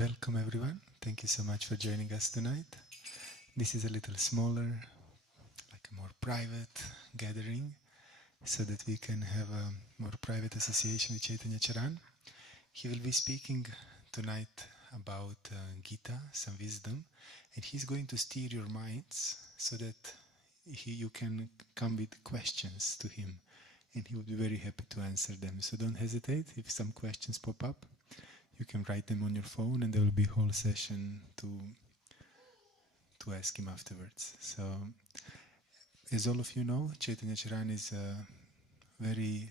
Welcome everyone. Thank you so much for joining us tonight. This is a little smaller, like a more private gathering, so that we can have a more private association with Chaitanya Charan. He will be speaking tonight about Gita, some wisdom, and he's going to steer your minds so that you can come with questions to him, and he will be very happy to answer them. So don't hesitate if some questions pop up. You can write them on your phone, and there will be a whole session to ask him afterwards. So, as all of you know, Chaitanya Charan is a very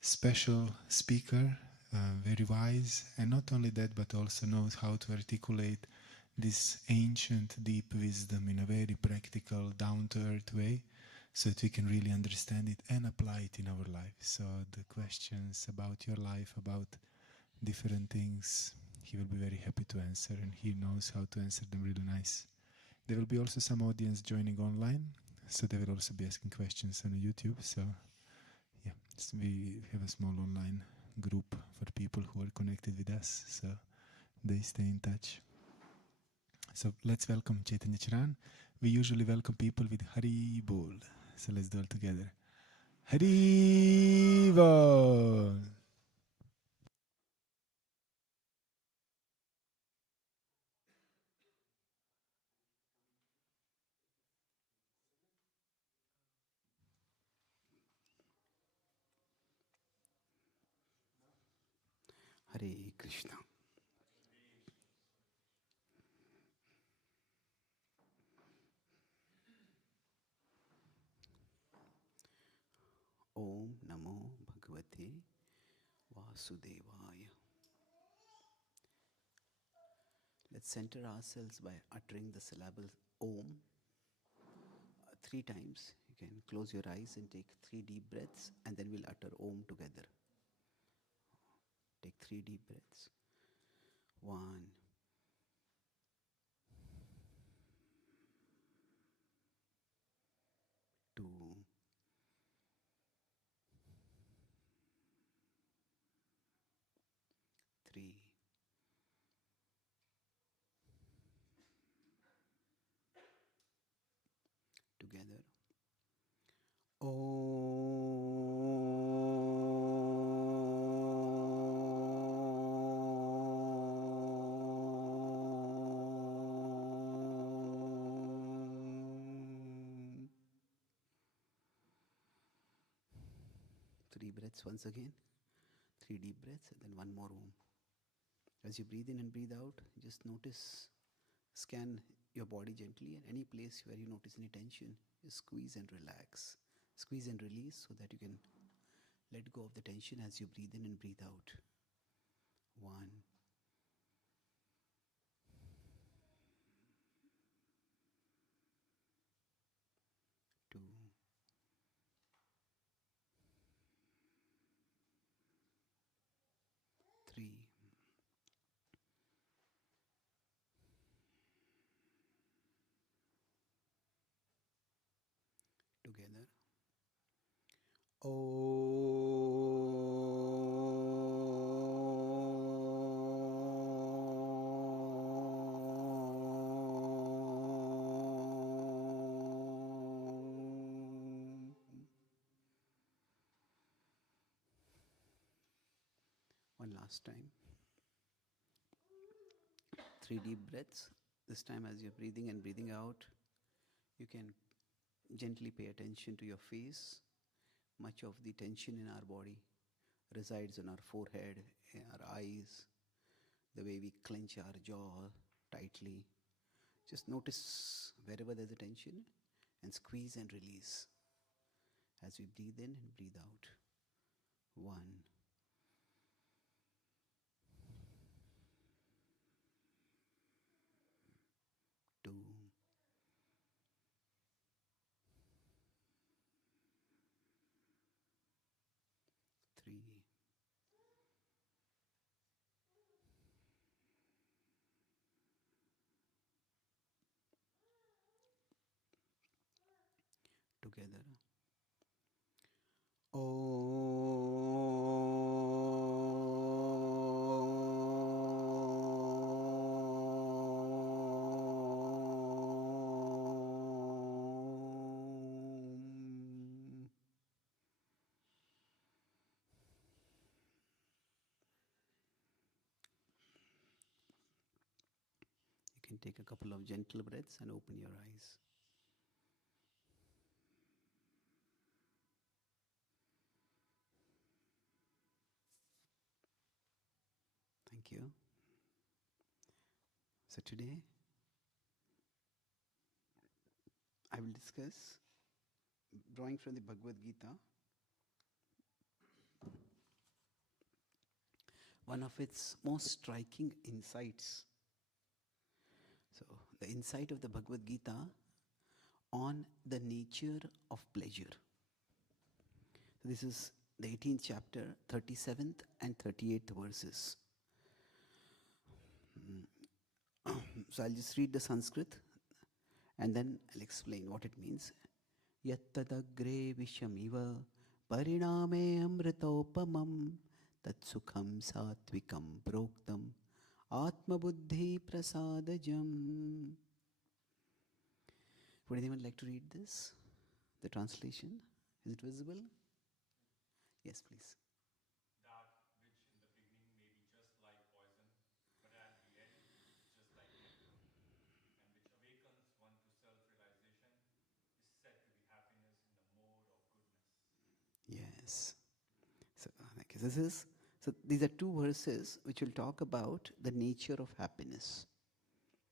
special speaker, very wise, and not only that, but also knows how to articulate this ancient, deep wisdom in a very practical, down-to-earth way, so that we can really understand it and apply it in our life. So the questions about your life, about different things, he will be very happy to answer, and he knows how to answer them really nice. There will be also some audience joining online, so they will also be asking questions on YouTube. So yeah, we have a small online group for people who are connected with us, so they stay in touch. So let's welcome Chaitanya Charan. We usually welcome people with Hari Bol. So let's do it together. Hari Bol. Hare Krishna. Om Namo Bhagavate Vasudevaya. Let's center ourselves by uttering the syllable Om 3 times. You can close your eyes and take 3 deep breaths, and then we'll utter Om together. Take 3 deep breaths. 1, 2, 3. Together. Om. 3 breaths once again. 3 deep breaths, and then 1 more Om. As you breathe in and breathe out, just notice, scan your body gently, and any place where you notice any tension, just squeeze and relax. Squeeze and release so that you can let go of the tension as you breathe in and breathe out. 1, 2, 3. Together. Om. One last time. 3 deep breaths. This time as you're breathing and breathing out, you can gently pay attention to your face. Much of the tension in our body resides on our forehead, our eyes, the way we clench our jaw tightly. Just notice wherever there's a tension and squeeze and release as we breathe in and breathe out. 1, 2, 3, 4 together. can take a couple of gentle breaths and open your eyes. Thank you. So today, I will discuss, drawing from the Bhagavad Gita, one of its most striking insights. So, the insight of the Bhagavad Gita on the nature of pleasure. So this is the 18th chapter, 37th and 38th verses. So I'll just read the Sanskrit and then I'll explain what it means. Yattadagre vishamiva pariname amritopamam tatsukham satvikam proktam atmabuddhi prasadajam. Would anyone like to read this? The translation? Is it visible? Yes, please. That which in the beginning may be just like poison, but at the end is just like nectar, and which awakens one to self-realization, is said to be happiness in the mode of goodness. Yes. So these are two verses which will talk about the nature of happiness.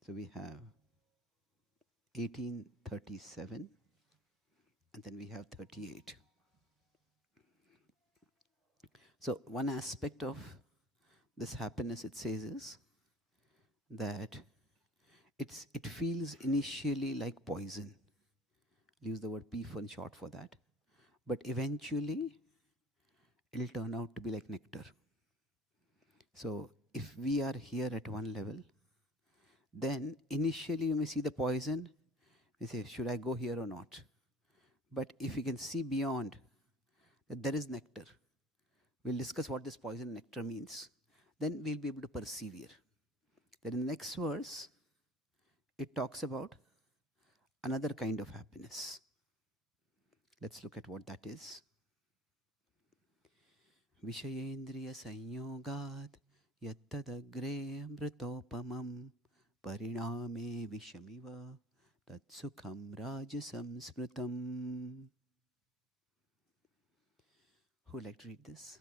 So we have 1837 and then we have 38. So one aspect of this happiness, it says, is that it feels initially like poison. I'll use the word P for in short for that. But eventually, it'll turn out to be like nectar. So if we are here at one level, then initially you may see the poison, we say, should I go here or not? But if we can see beyond, that there is nectar, we'll discuss what this poison nectar means, then we'll be able to persevere. Then in the next verse, it talks about another kind of happiness. Let's look at what that is. Vishayendriya sanyogad yattadagre amritopamam pariname vishamiva tatsukham rajasam smritam. Who would like to read this?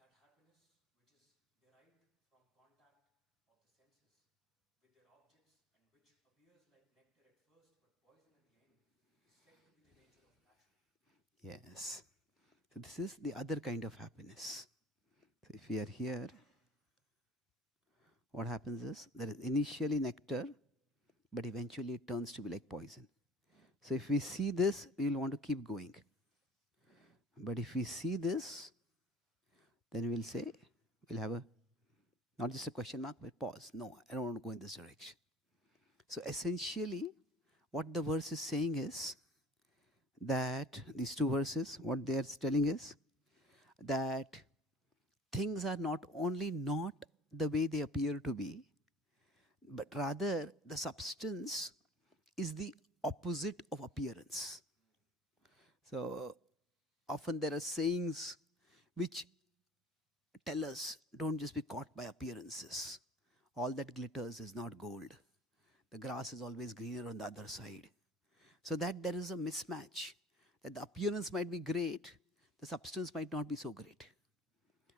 That happiness which is derived from contact of the senses with their objects and which appears like nectar at first but poison at the end is said to be the nature of passion. Yes. So this is the other kind of happiness. So if we are here, what happens is there is initially nectar, but eventually it turns to be like poison. So if we see this, we will want to keep going. But if we see this, then we'll say, we'll have a, not just a question mark, but pause. No, I don't want to go in this direction. So essentially, what the verse is saying is that these two verses, what they are telling is that things are not only not the way they appear to be, but rather the substance is the opposite of appearance. So often there are sayings which tell us, don't just be caught by appearances. All that glitters is not gold. The grass is always greener on the other side. So that there is a mismatch, that the appearance might be great, the substance might not be so great.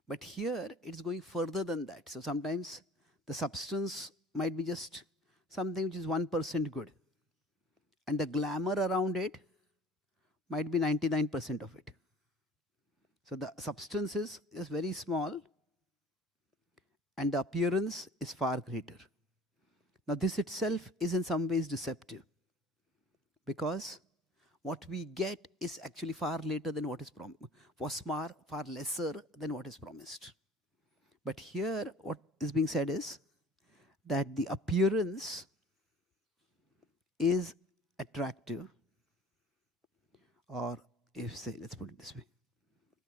But here it's going further than that. So sometimes the substance might be just something which is 1% good, and the glamour around it might be 99% of it. So the substance is very small and the appearance is far greater. Now this itself is in some ways deceptive, because what we get is actually far later than what is far lesser than what is promised. But here what is being said is that the appearance is attractive, or if say, let's put it this way,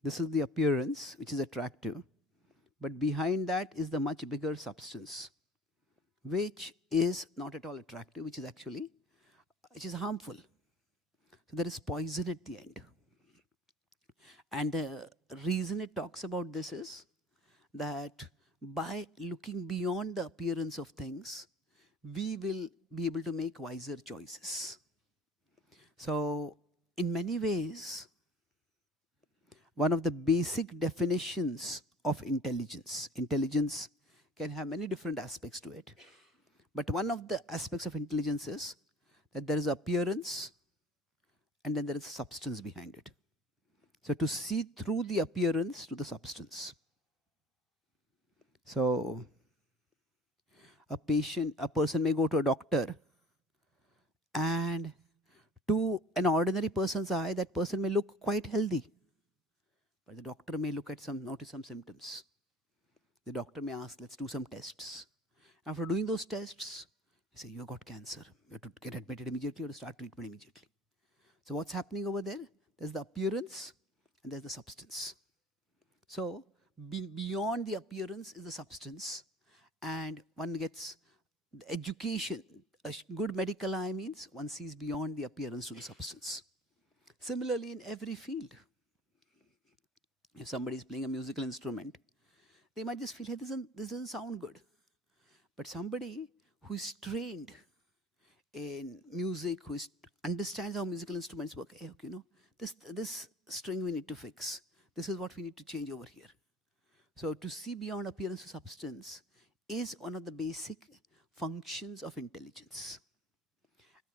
this is the appearance which is attractive, but behind that is the much bigger substance, which is not at all attractive, which is harmful. So there is poison at the end. And the reason it talks about this is that by looking beyond the appearance of things, we will be able to make wiser choices. So, in many ways, one of the basic definitions of intelligence can have many different aspects to it. But one of the aspects of intelligence is that there is appearance and then there is substance behind it. So to see through the appearance to the substance. So a person may go to a doctor, and to an ordinary person's eye, that person may look quite healthy. But the doctor may notice some symptoms. The doctor may ask, let's do some tests. After doing those tests, he say, you got cancer. You have to get admitted immediately or to start treatment immediately. So what's happening over there? There's the appearance and there's the substance. So beyond the appearance is the substance, and one gets the education. A good medical eye means one sees beyond the appearance to the substance. Similarly, in every field, if somebody is playing a musical instrument, they might just feel, hey, this doesn't sound good. But somebody who is trained in music, who understands how musical instruments work, hey, okay, this string we need to fix. This is what we need to change over here. So to see beyond appearance to substance is one of the basic functions of intelligence.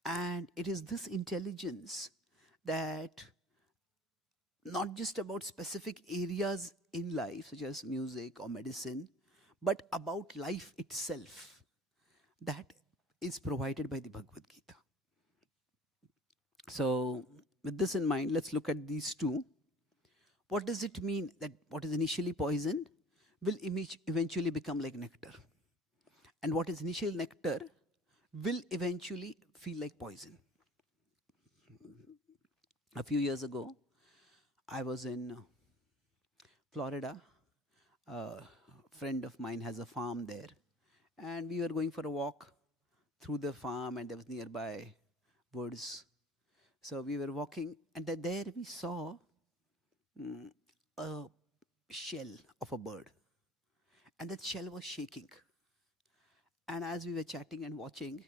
And it is this intelligence that not just about specific areas in life, such as music or medicine, but about life itself, that is provided by the Bhagavad Gita. So, with this in mind, let's look at these two. What does it mean that what is initially poison will eventually become like nectar? And what is initial nectar will eventually feel like poison? A few years ago, I was in Florida. A friend of mine has a farm there, and we were going for a walk through the farm, and there was nearby woods. So we were walking, and there we saw a shell of a bird, and that shell was shaking. And as we were chatting and watching,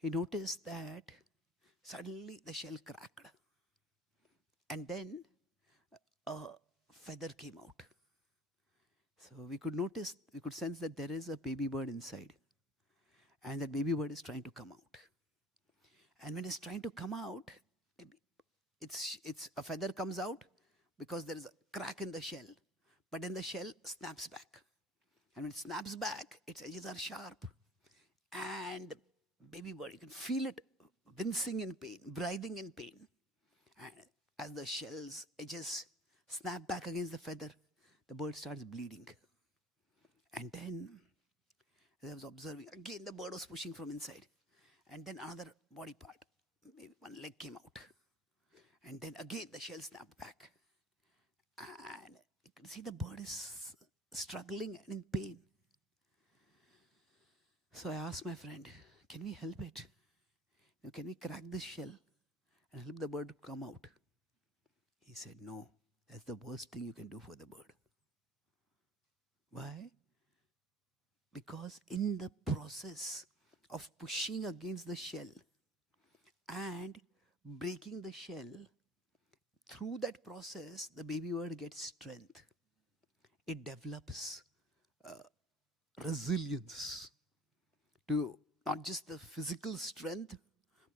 he noticed that suddenly the shell cracked, and then a feather came out. So we could sense that there is a baby bird inside, and that baby bird is trying to come out. And when it's trying to come out, it's a feather comes out because there is a crack in the shell, but then the shell snaps back. And when it snaps back, its edges are sharp, and baby bird, you can feel it wincing in pain, writhing in pain. And as the shell's edges snap back against the feather, the bird starts bleeding. And then, as I was observing, again the bird was pushing from inside. And then another body part, maybe one leg came out. And then again the shell snapped back. And you can see the bird is struggling and in pain. So I asked my friend, can we help it? Can we crack this shell and help the bird to come out? He said, no, that's the worst thing you can do for the bird. Why? Because in the process of pushing against the shell and breaking the shell, through that process, the baby bird gets strength. It develops resilience to not just the physical strength,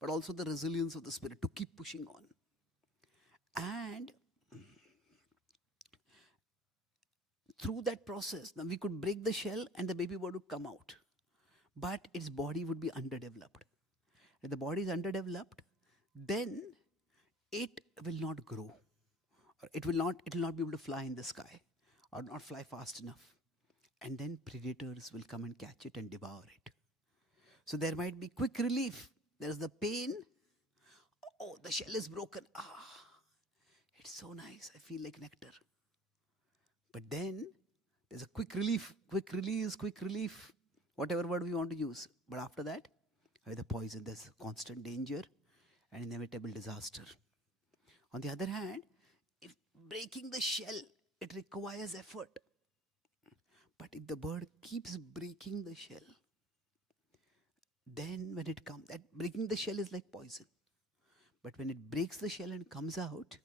but also the resilience of the spirit to keep pushing on. And through that process, now we could break the shell and the baby bird would come out. But its body would be underdeveloped. If the body is underdeveloped, then it will not grow. Or it will not be able to fly in the sky or not fly fast enough. And then predators will come and catch it and devour it. So there might be quick relief. There's the pain. Oh, the shell is broken. It's so nice. I feel like nectar. But then there's a quick relief, quick release, quick relief, whatever word we want to use. But after that, with the poison, there's constant danger and inevitable disaster. On the other hand, if breaking the shell, it requires effort. But if the bird keeps breaking the shell, then when it comes, that breaking the shell is like poison. But when it breaks the shell and comes out,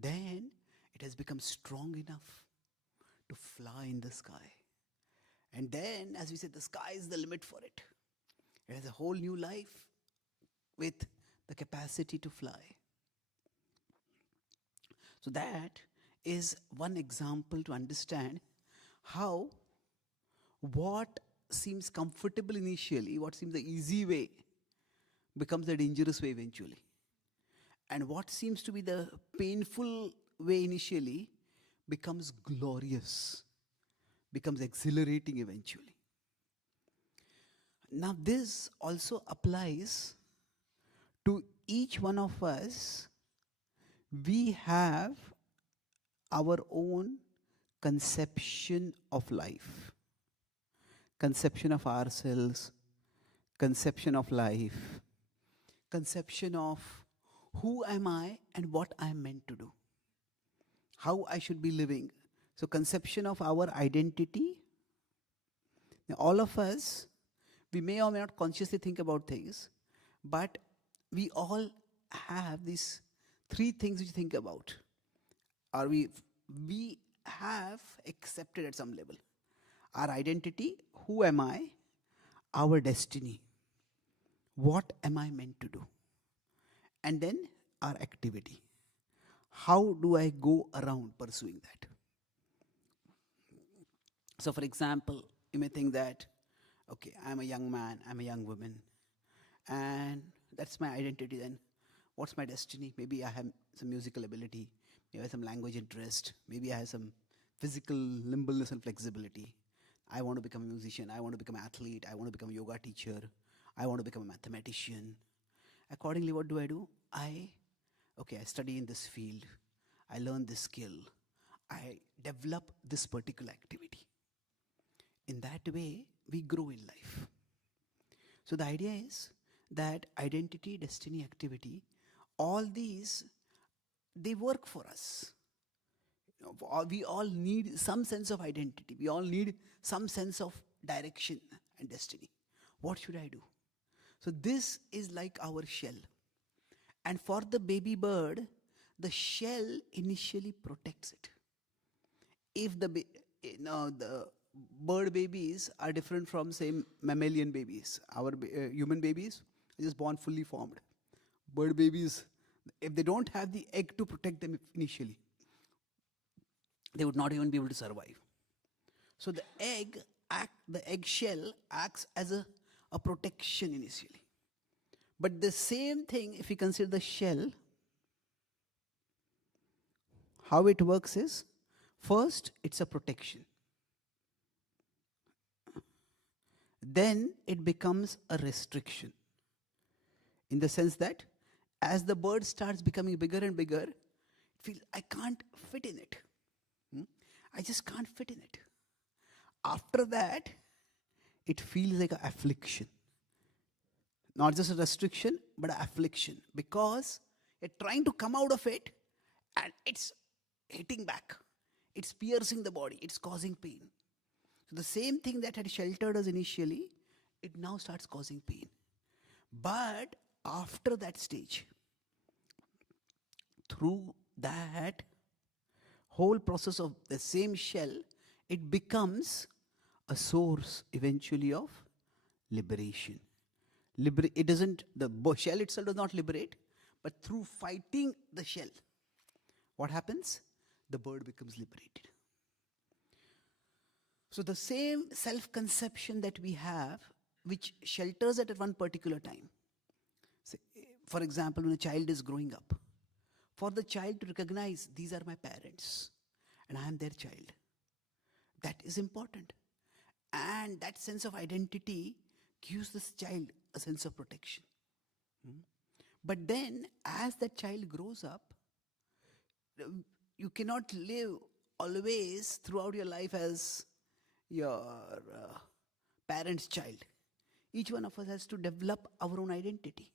then it has become strong enough to fly in the sky. And then, as we said, the sky is the limit for it. It has a whole new life with the capacity to fly. So that is one example to understand how what seems comfortable initially, what seems the easy way, becomes the dangerous way eventually. And what seems to be the painful way initially becomes glorious, becomes exhilarating eventually. Now, this also applies to each one of us. We have our own conception of life, conception of ourselves, conception of life, conception of who am I and what I am meant to do, how I should be living. So conception of our identity. Now, all of us, we may or may not consciously think about things, but we all have these three things which we think about, or we have accepted at some level. Our identity, who am I, our destiny, what am I meant to do, and then our activity. How do I go around pursuing that? So for example, you may think that, okay, I'm a young man, I'm a young woman, and that's my identity then. What's my destiny? Maybe I have some musical ability, maybe I have some language interest, maybe I have some physical nimbleness and flexibility. I want to become a musician, I want to become an athlete, I want to become a yoga teacher, I want to become a mathematician. Accordingly, what do? I study in this field, I learn this skill, I develop this particular activity. In that way, we grow in life. So the idea is that identity, destiny, activity, all these, they work for us. We all need some sense of identity. We all need some sense of direction and destiny. What should I do? So this is like our shell. And for the baby bird, the shell initially protects it. If the bird babies are different from, say, mammalian babies. Our human babies are just born fully formed. Bird babies, if they don't have the egg to protect them initially, they would not even be able to survive. So the eggshell acts as a protection initially. But the same thing, if you consider the shell, how it works is, first, it's a protection. Then it becomes a restriction. In the sense that as the bird starts becoming bigger and bigger, it feels, I can't fit in it. I just can't fit in it. After that, it feels like an affliction. Not just a restriction, but an affliction. Because you're trying to come out of it, and it's hitting back. It's piercing the body. It's causing pain. So the same thing that had sheltered us initially, it now starts causing pain. But after that stage, through that whole process of the same shell, it becomes a source eventually of liberation. It doesn't, the shell itself does not liberate, but through fighting the shell, what happens? The bird becomes liberated. So the same self-conception that we have, which shelters it at one particular time. So, for example, when a child is growing up, for the child to recognize, these are my parents, and I am their child. That is important. And that sense of identity gives this child a sense of protection. But then, as that child grows up, you cannot live always throughout your life as your parent's child. Each one of us has to develop our own identity.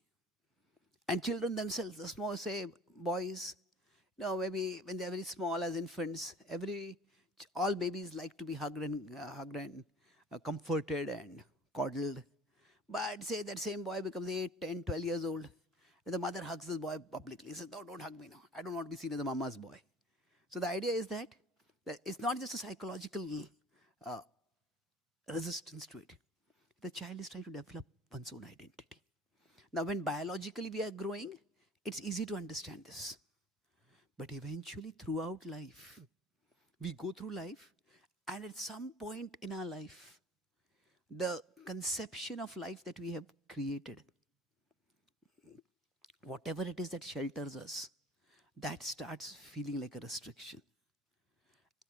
And children themselves, the small, say, boys, maybe when they are very small as infants, all babies like to be hugged and comforted and coddled. But say that same boy becomes 8, 10, 12 years old, and the mother hugs this boy publicly. He says, no, don't hug me now. I don't want to be seen as a mama's boy. So the idea is that it's not just a psychological uh, resistance to it. The child is trying to develop one's own identity. Now, when biologically we are growing, it's easy to understand this. But eventually, throughout life, we go through life, and at some point in our life, the conception of life that we have created, whatever it is that shelters us, that starts feeling like a restriction.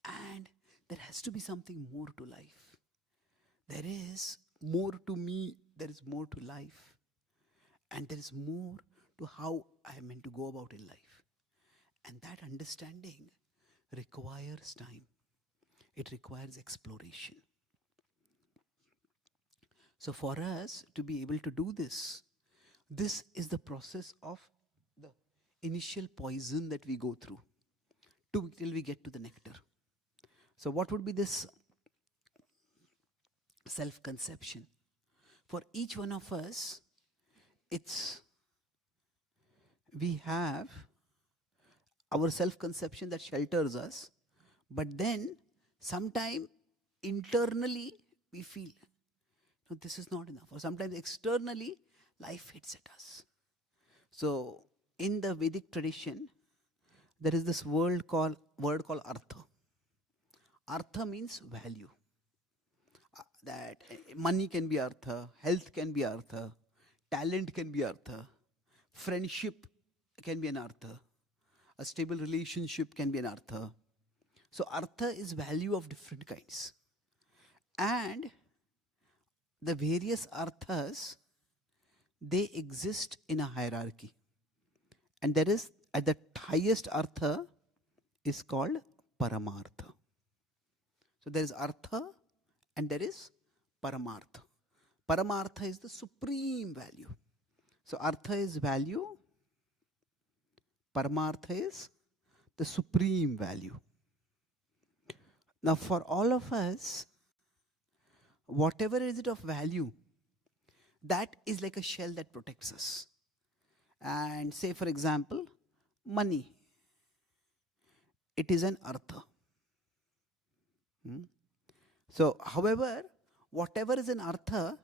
And there has to be something more to life. There is more to me, there is more to life. And there is more to how I am meant to go about in life. And that understanding requires time. It requires exploration. So for us to be able to do this, this is the process of the initial poison that we go through till we get to the nectar. So what would be this self-conception? For each one of us, we have our self-conception that shelters us, but then sometime internally we feel, no, this is not enough. Or sometimes externally, life hits at us. So in the Vedic tradition, there is this word called artha. Artha means value. That money can be artha, health can be artha, talent can be artha, friendship can be an artha, a stable relationship can be an artha. So artha is value of different kinds. And the various arthas, they exist in a hierarchy. And there is, at the highest artha is called paramartha. So there is artha and there is paramartha. Paramartha is the supreme value. So artha is value, paramartha is the supreme value. Now for all of us, whatever is it of value, that is like a shell that protects us. And say for example, money, it is an artha. So however, whatever is an artha,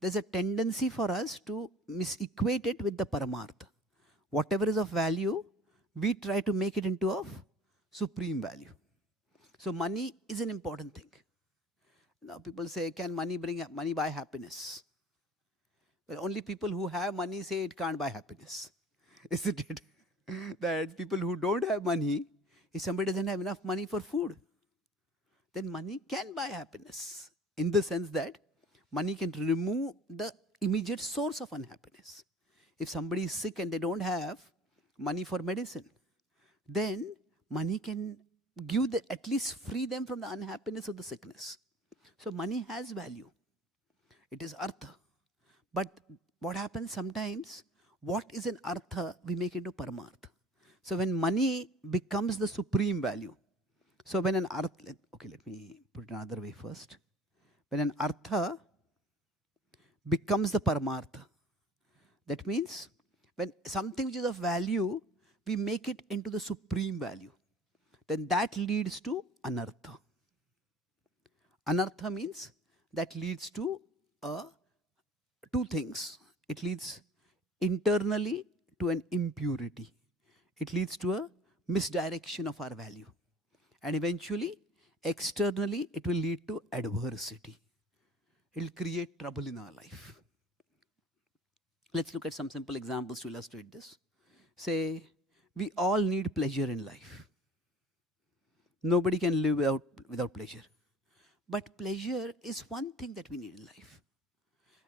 there's a tendency for us to misequate it with the paramartha. Whatever is of value, we try to make it into of supreme value. So money is an important thing. Now people say, can money buy happiness? Well, only people who have money say it can't buy happiness. Isn't it? That people who don't have money, if somebody doesn't have enough money for food, then money can buy happiness. In the sense that money can remove the immediate source of unhappiness. If somebody is sick and they don't have money for medicine, then money can at least free them from the unhappiness of the sickness. So money has value. It is artha. But what happens sometimes, what is an artha, we make it into paramartha. So when money becomes the supreme value, so when an artha, let me put it another way first. When an artha becomes the paramartha, that means when something which is of value, we make it into the supreme value, then that leads to anartha. Anartha means that leads to two things. It leads internally to an impurity. It leads to a misdirection of our value. And eventually, externally, it will lead to adversity. It will create trouble in our life. Let's look at some simple examples to illustrate this. Say, we all need pleasure in life. Nobody can live without pleasure. But pleasure is one thing that we need in life.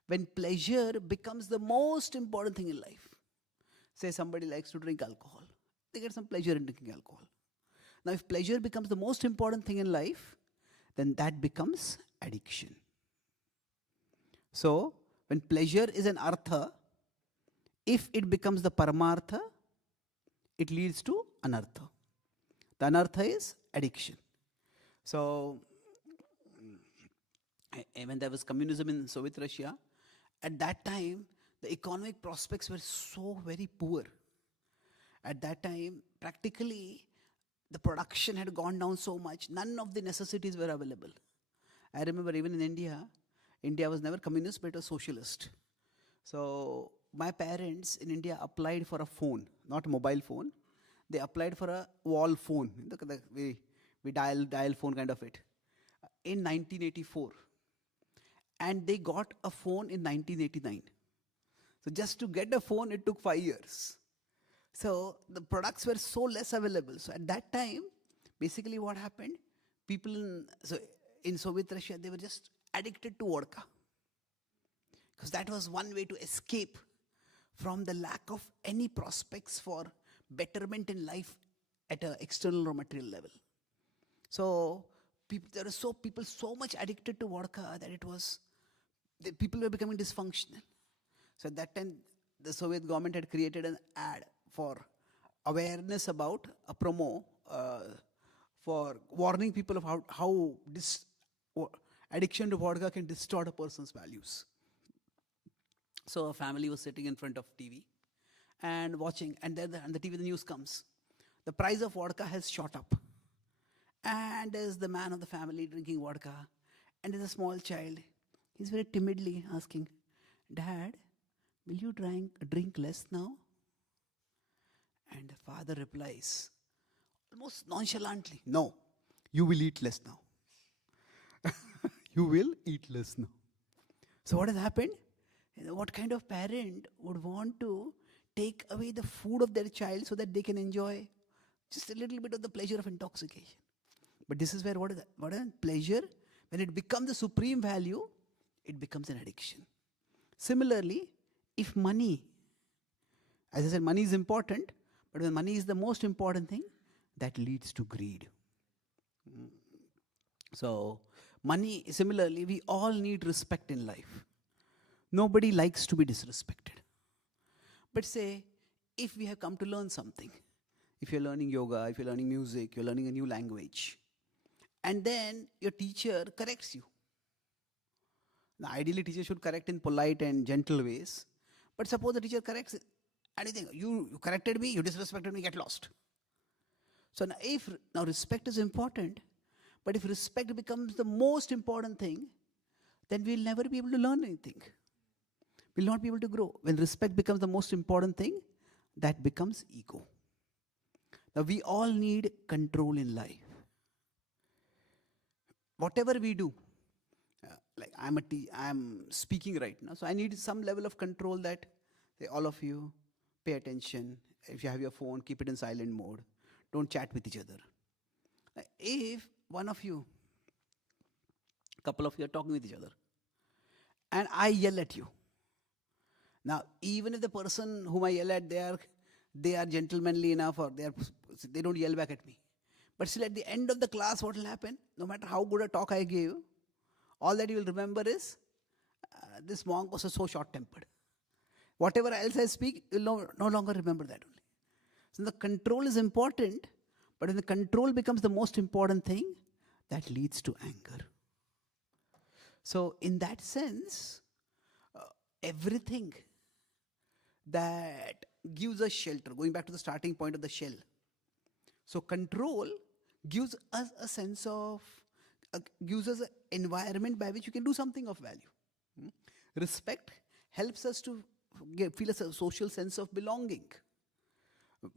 When pleasure becomes the most important thing in life, say somebody likes to drink alcohol, they get some pleasure in drinking alcohol. Now if pleasure becomes the most important thing in life, then that becomes addiction. So when pleasure is an artha, if it becomes the paramartha, it leads to anartha. The anartha is addiction. So when there was communism in Soviet Russia, at that time, the economic prospects were so very poor. At that time, practically, the production had gone down so much, none of the necessities were available. I remember even in India, India was never communist, but it was socialist. So my parents in India applied for a phone, not a mobile phone. They applied for a wall phone. We dial phone kind of it. In 1984. And they got a phone in 1989. So just to get a phone, it took 5 years. So the products were so less available. So at that time, basically what happened, in Soviet Russia, they were just addicted to vodka. Because that was one way to escape from the lack of any prospects for betterment in life at an external or material level. So there were people so much addicted to vodka that people were becoming dysfunctional. So at that time, the Soviet government had created an ad for awareness about a promo for warning people of how addiction to vodka can distort a person's values. So a family was sitting in front of TV and watching, and then on the TV the news comes. The price of vodka has shot up. And there's the man of the family drinking vodka, and there's a small child. He's very timidly asking, "Dad, will you drink less now?" And the father replies, almost nonchalantly, "No, you will eat less now." You will eat less now. So what has happened? What kind of parent would want to take away the food of their child so that they can enjoy just a little bit of the pleasure of intoxication? But this is where what is pleasure, when it becomes the supreme value, it becomes an addiction. Similarly, if money, as I said, money is important, but when money is the most important thing, that leads to greed. So money, similarly, we all need respect in life. Nobody likes to be disrespected. But say, if we have come to learn something, if you're learning yoga, if you're learning music, you're learning a new language, and then your teacher corrects you. Now, ideally, teacher should correct in polite and gentle ways. But suppose the teacher corrects anything. You corrected me, you disrespected me, get lost. So now respect is important, but if respect becomes the most important thing, then we'll never be able to learn anything. We'll not be able to grow. When respect becomes the most important thing, that becomes ego. Now we all need control in life. Whatever we do, like I'm speaking right now, so I need some level of control that, say, all of you, pay attention. If you have your phone, keep it in silent mode. Don't chat with each other. If one of you, couple of you are talking with each other, and I yell at you. Now, even if the person whom I yell at, they are gentlemanly enough, or they don't yell back at me. But still, at the end of the class, what will happen? No matter how good a talk I gave, all that you will remember is, this monk was so short-tempered. Whatever else I speak, you'll no longer remember that only. So the control is important, but when the control becomes the most important thing, that leads to anger. So in that sense, everything that gives us shelter, going back to the starting point of the shell. So control gives us a sense of, gives us an environment by which you can do something of value. Respect helps us to feel a social sense of belonging.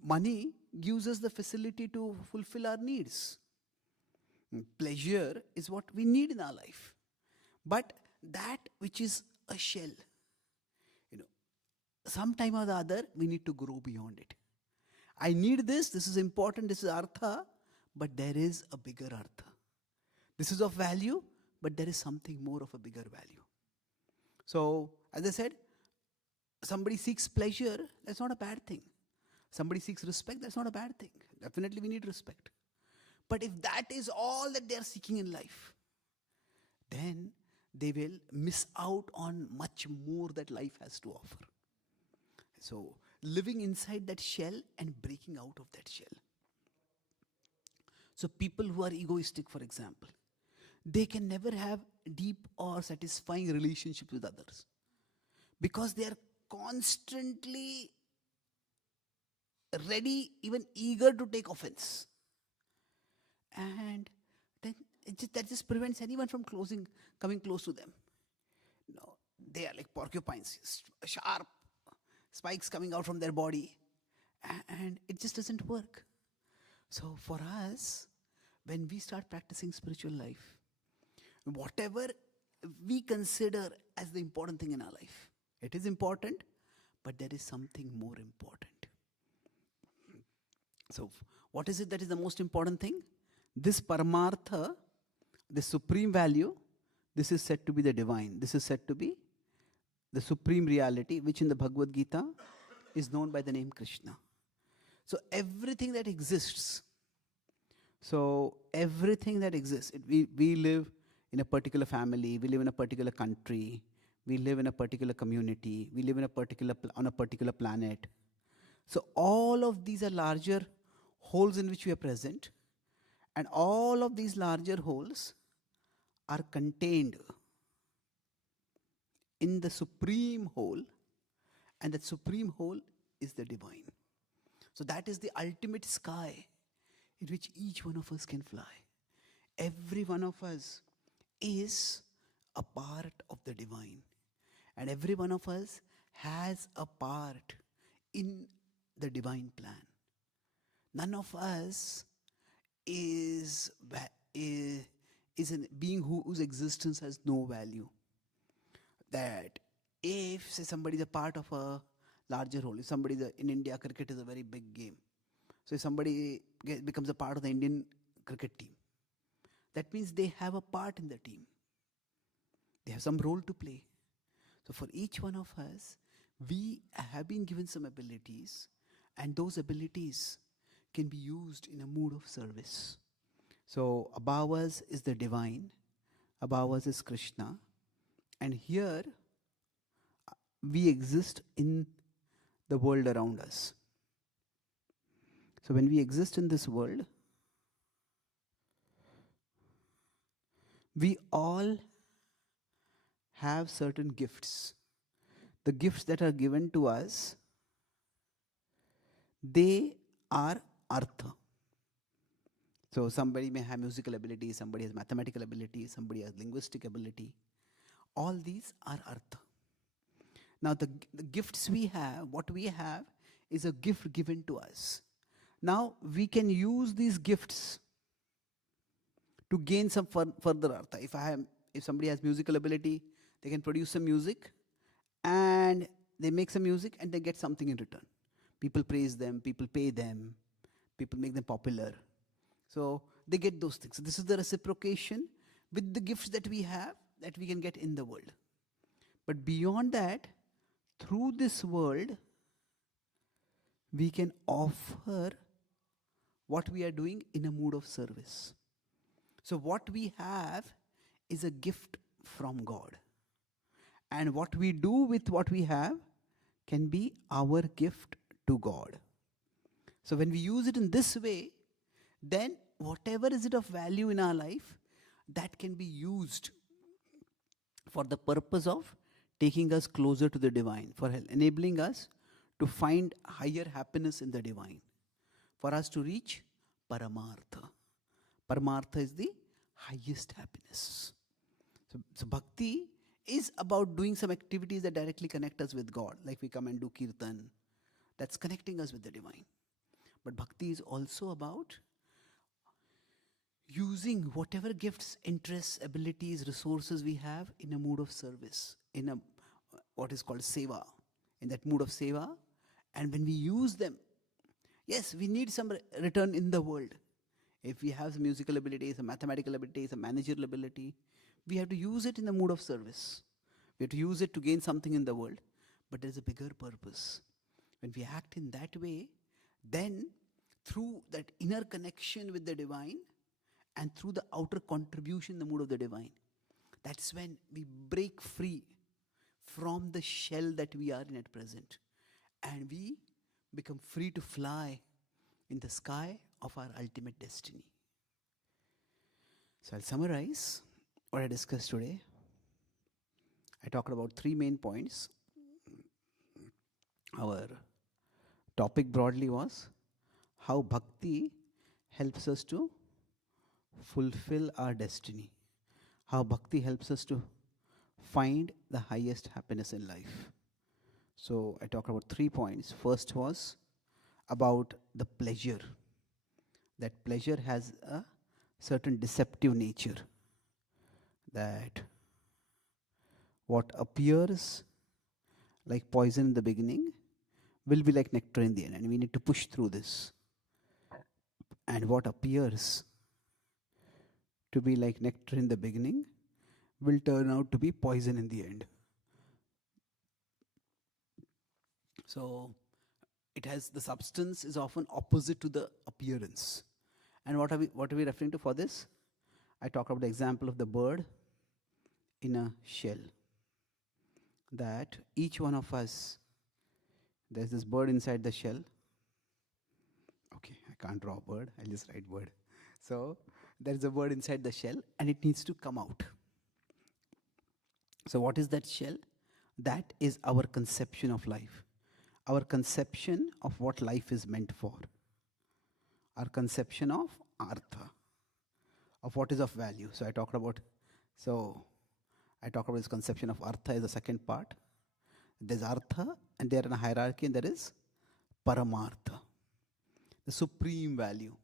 Money gives us the facility to fulfill our needs. Pleasure is what we need in our life. But that which is a shell, sometime or the other, we need to grow beyond it. I need this is important, this is artha, but there is a bigger artha. This is of value, but there is something more of a bigger value. So, as I said, somebody seeks pleasure, that's not a bad thing. Somebody seeks respect, that's not a bad thing. Definitely we need respect. But if that is all that they are seeking in life, then they will miss out on much more that life has to offer. So, living inside that shell and breaking out of that shell. So, people who are egoistic, for example, they can never have deep or satisfying relationships with others. because they are constantly ready, even eager to take offense. And then that just prevents anyone from coming close to them. No, they are like porcupines, sharp spikes coming out from their body, and it just doesn't work. So for us, when we start practicing spiritual life, whatever we consider as the important thing in our life, it is important, but there is something more important. So what is it that is the most important thing? This Paramartha, the supreme value, this is said to be the divine. This is said to be the supreme reality, which in the Bhagavad Gita is known by the name Krishna. So everything that exists, we live in a particular family, we live in a particular country, we live in a particular community, we live in on a particular planet. So all of these are larger holes in which we are present, and all of these larger holes are contained in the supreme whole, and that supreme whole is the divine. So that is the ultimate sky in which each one of us can fly. Every one of us is a part of the divine, and every one of us has a part in the divine plan. None of us is a being whose existence has no value. That if, say, somebody is a part of a larger whole, if somebody in India, cricket is a very big game. So if somebody becomes a part of the Indian cricket team, that means they have a part in the team. They have some role to play. So for each one of us, we have been given some abilities, and those abilities can be used in a mood of service. So above us is the divine, above us is Krishna, and here we exist in the world around us. So when we exist in this world, we all have certain gifts. The gifts that are given to us, they are artha. So somebody may have musical ability, somebody has mathematical ability, somebody has linguistic ability. All these are artha. Now the gifts we have, what we have is a gift given to us. Now we can use these gifts to gain some further artha. If somebody has musical ability, they can produce some music, and they make some music and they get something in return. People praise them, people pay them, people make them popular. So they get those things. So this is the reciprocation with the gifts that we have, that we can get in the world. But beyond that, through this world, we can offer what we are doing in a mood of service. So what we have is a gift from God. And what we do with what we have can be our gift to God. So when we use it in this way, then whatever is it of value in our life, that can be used for the purpose of taking us closer to the divine, for enabling us to find higher happiness in the divine, for us to reach Paramartha. Paramartha is the highest happiness. So bhakti is about doing some activities that directly connect us with God, like we come and do kirtan. That's connecting us with the divine. But bhakti is also about using whatever gifts, interests, abilities, resources we have in a mood of service, in a what is called seva, in that mood of seva. And when we use them, yes, we need some return in the world. If we have some musical ability, some mathematical ability, some managerial ability, we have to use it in the mood of service. We have to use it to gain something in the world. But there's a bigger purpose. When we act in that way, then through that inner connection with the divine and through the outer contribution in the mood of the divine, that's when we break free from the shell that we are in at present. And we become free to fly in the sky of our ultimate destiny. So I'll summarize what I discussed today. I talked about 3 main points. our topic broadly was how bhakti helps us to fulfill our destiny. How bhakti helps us to find the highest happiness in life. So I talked about 3 points. First was about the pleasure. That pleasure has a certain deceptive nature. That what appears like poison in the beginning will be like nectar in the end, and we need to push through this. And what appears to be like nectar in the beginning will turn out to be poison in the end. So it has, the substance is often opposite to the appearance. And what are we referring to for this? I talk about the example of the bird in a shell. That each one of us, there's this bird inside the shell. Okay, I can't draw a bird, I'll just write bird. So there's a bird inside the shell and it needs to come out. So what is that shell? That is our conception of life. Our conception of what life is meant for. Our conception of artha, of what is of value. So I talked about this conception of artha is the second part. There's artha and they're in a hierarchy, and there is paramartha, the supreme value.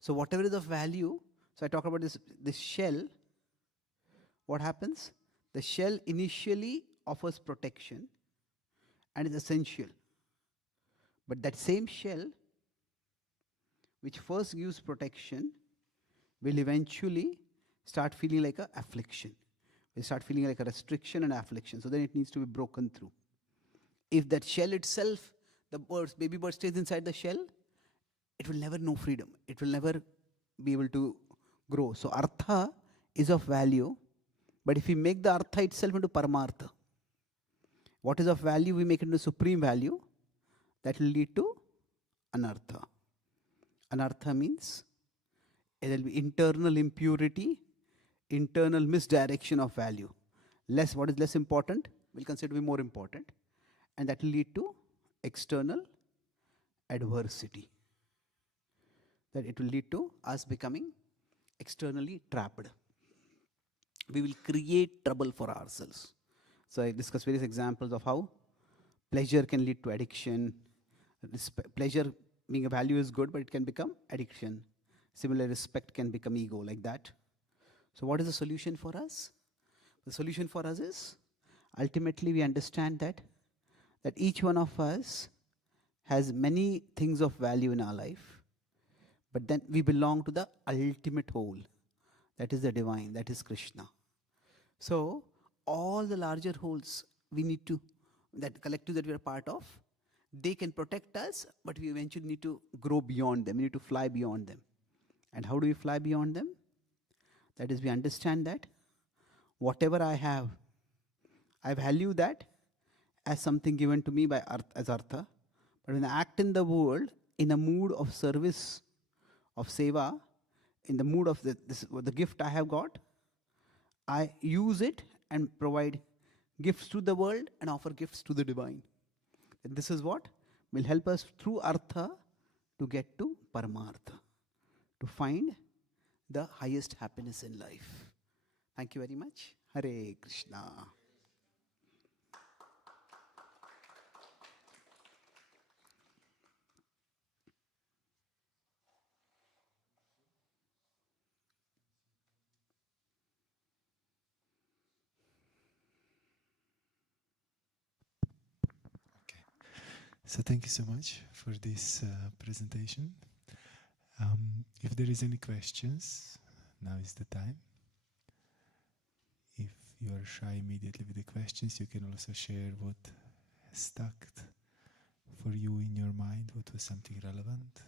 So whatever is of value, so I talk about this shell. What happens? The shell initially offers protection and is essential. But that same shell, which first gives protection, will eventually start feeling like an affliction. Will start feeling like a restriction and affliction. So then it needs to be broken through. If that shell itself, baby bird stays inside the shell, it will never know freedom. It will never be able to grow. So artha is of value, but if we make the artha itself into paramartha, what is of value, we make it into supreme value, that will lead to anartha. Anartha means there will be internal impurity, internal misdirection of value. What is less important, we'll consider to be more important. And that will lead to external adversity. That it will lead to us becoming externally trapped. We will create trouble for ourselves. So I discussed various examples of how pleasure can lead to addiction. Pleasure being a value is good, but it can become addiction. Similar, respect can become ego, like that. So what is the solution for us? The solution for us is, ultimately we understand that each one of us has many things of value in our life, but then we belong to the ultimate whole. That is the divine, that is Krishna. So all the larger wholes that collective that we are part of, they can protect us, but we eventually need to grow beyond them. We need to fly beyond them. And how do we fly beyond them? That is, we understand that whatever I have, I value that as something given to me as artha. But when I act in the world in a mood of service, of seva, in the mood of the gift I have got, I use it and provide gifts to the world and offer gifts to the divine. And this is what will help us through artha to get to paramartha, to find the highest happiness in life. Thank you very much. Hare Krishna. So thank you so much for this presentation. If there is any questions, now is the time. If you are shy immediately with the questions, you can also share what has stuck for you in your mind, what was something relevant.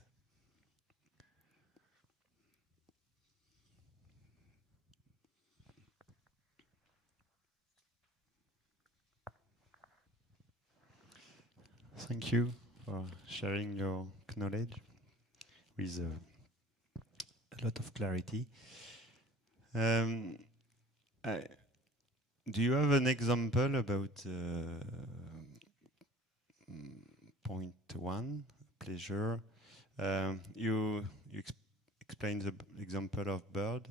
Thank you for sharing your knowledge with a lot of clarity. Do you have an example about point one, pleasure. You explained the example of bird,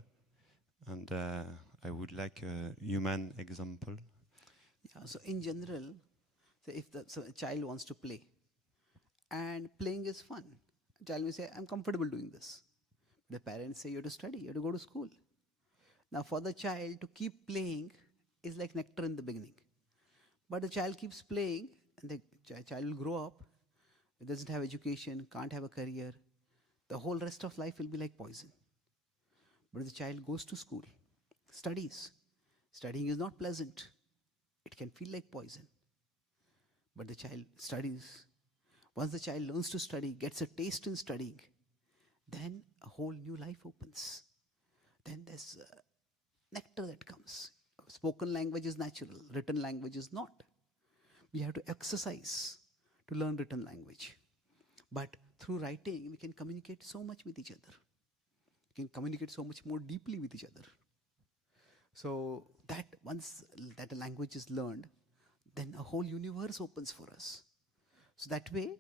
and I would like a human example. Yeah, so in general, so a child wants to play, and playing is fun. A child may say, I'm comfortable doing this. The parents say you have to study, you have to go to school. Now for the child to keep playing is like nectar in the beginning. But the child keeps playing, and the child will grow up, it doesn't have education, can't have a career. The whole rest of life will be like poison. But if the child goes to school, studies, studying is not pleasant. It can feel like poison. But the child studies. Once the child learns to study, gets a taste in studying, then a whole new life opens. Then there's nectar that comes. Spoken language is natural, written language is not. We have to exercise to learn written language. But through writing, we can communicate so much with each other. We can communicate so much more deeply with each other. So that once that a language is learned, then a whole universe opens for us. So that way,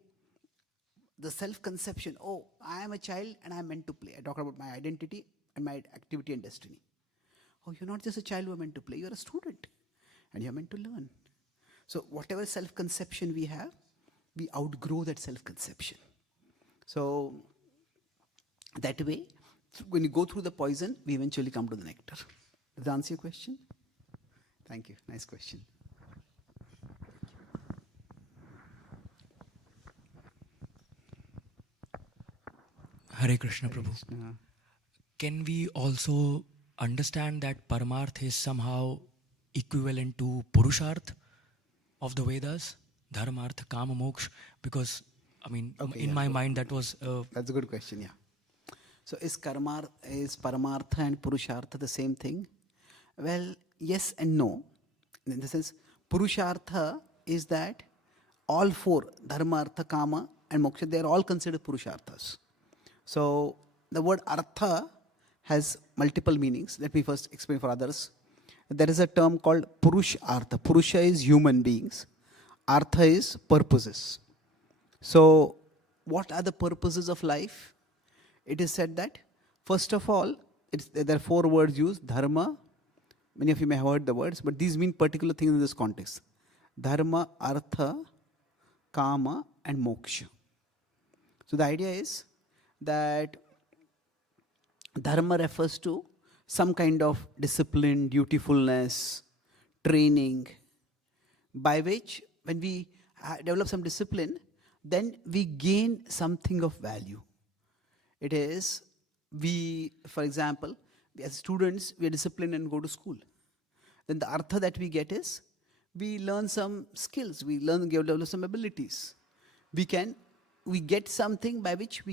the self-conception, oh, I am a child and I am meant to play. I talk about my identity and my activity and destiny. Oh, you're not just a child who are meant to play, you're a student and you're meant to learn. So whatever self-conception we have, we outgrow that self-conception. So that way, when you go through the poison, we eventually come to the nectar. Does that answer your question? Thank you. Nice question. Hare Krishna, Hare Prabhu. Krishna. Can we also understand that Paramarth is somehow equivalent to Purusharth of the Vedas? Dharma, Artha, Kama, Moksha? Because, I mean, in my mind that was... That's a good question, yeah. So is Paramartha and Purushartha the same thing? Well, yes and no. In the sense, Purushartha is that all four, Dharma, Artha, Kama and Moksha, they are all considered Purusharthas. So the word Artha has multiple meanings. Let me first explain for others. There is a term called Purushartha. Purusha is human beings. Artha is purposes. So what are the purposes of life? It is said that, first of all, there are four words used. Dharma, many of you may have heard the words, but these mean particular things in this context. Dharma, Artha, Kama and Moksha. So the idea is that Dharma refers to some kind of discipline, dutifulness, training, by which when we develop some discipline, then we gain something of value. It is, for example, as students, we are disciplined and go to school. Then the artha that we get is, we learn some skills, we develop some abilities. We get something by which